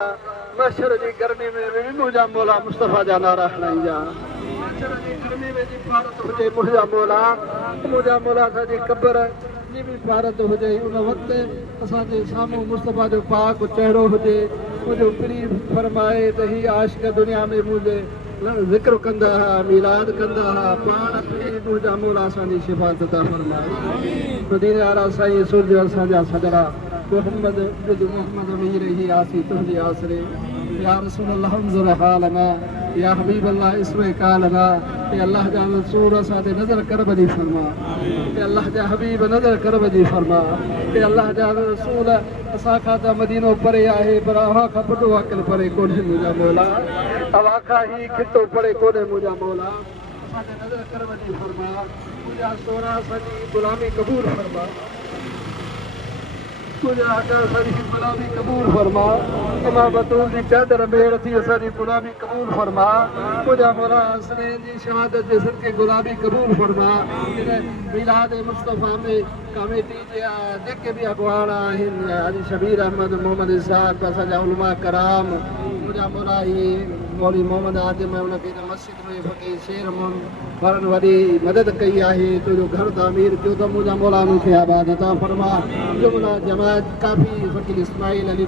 मशर जी गर्मी में भी मुझा मौला मुस्तफ़ा जा नारा हलाई जा। मशर जी गर्मी में जी भारत हुजे मुझा मौला असांजी क़ब्र जी भी भारत हुजे। उन वक़्तु असांजे साम्हूं मुस्तफ़ा जो पाक चेहरो हुजे। मुंहिंजो पीर फरमाए त ही आशिक़ दुनिया में मुंहिंजे ज़िक्र कंदा हुआ, मिलाद कंदा हुआ, पाण पीर मुंहिंजा मौला असांजी शिफ़ाअत अता फरमाए। मदीने वारा साईं सूरज असांजा सजड़ा मोहम्मद अमीर ही आसी तुझे आसरे। या रसूल अल्लाह अंजुर हालना, या हबीब अल्लाह इसमें कालना। ये अल्लाह जा रसूल असांखे नज़र कर बजी फरमा। ये अल्लाह जा हबीब नज़र कर बजी फरमा। ये अल्लाह जा रसूल असां खां त मदीनो परे आहे, पर अव्हां खां वॾो अक़ल परे कोन्हे मुंहिंजा मौला। अव्हां खां ही खितो परे कोन्हे मुंहिंजा मौला। असांखे नज़र कर बजी फरमा। मुंहिंजा सोरा असांजी ग़ुलामी क़बूल फरमा। मुझे आका सारी गुलामी कबूल फरमा। इमाम बतूल जी चादर मेड़ थी असांजी गुलामी कबूल फरमा। मुझा मौला हसनैन जी शहादत जे सदके गुलामी कबूल फरमा। मिलाद मुस्तफ़ा में कमेटी जे जेके भी अॻुवान आहिनि, हाजी शबीर अहमद, मोहम्मद इसहाक़, असांजा उलमा कराम, मुझा मौला ही मौली मोहम्मद आदिम उनखे मस्जिद में फ़क़ीर शेर फरन वॾी मदद कई आहे। तुंहिंजो घर तामीर कयो त मुंहिंजा मौला उनखे आबाद अता फरमा। जुमला जमात काफ़ी फ़क़ीर इस्माइल अली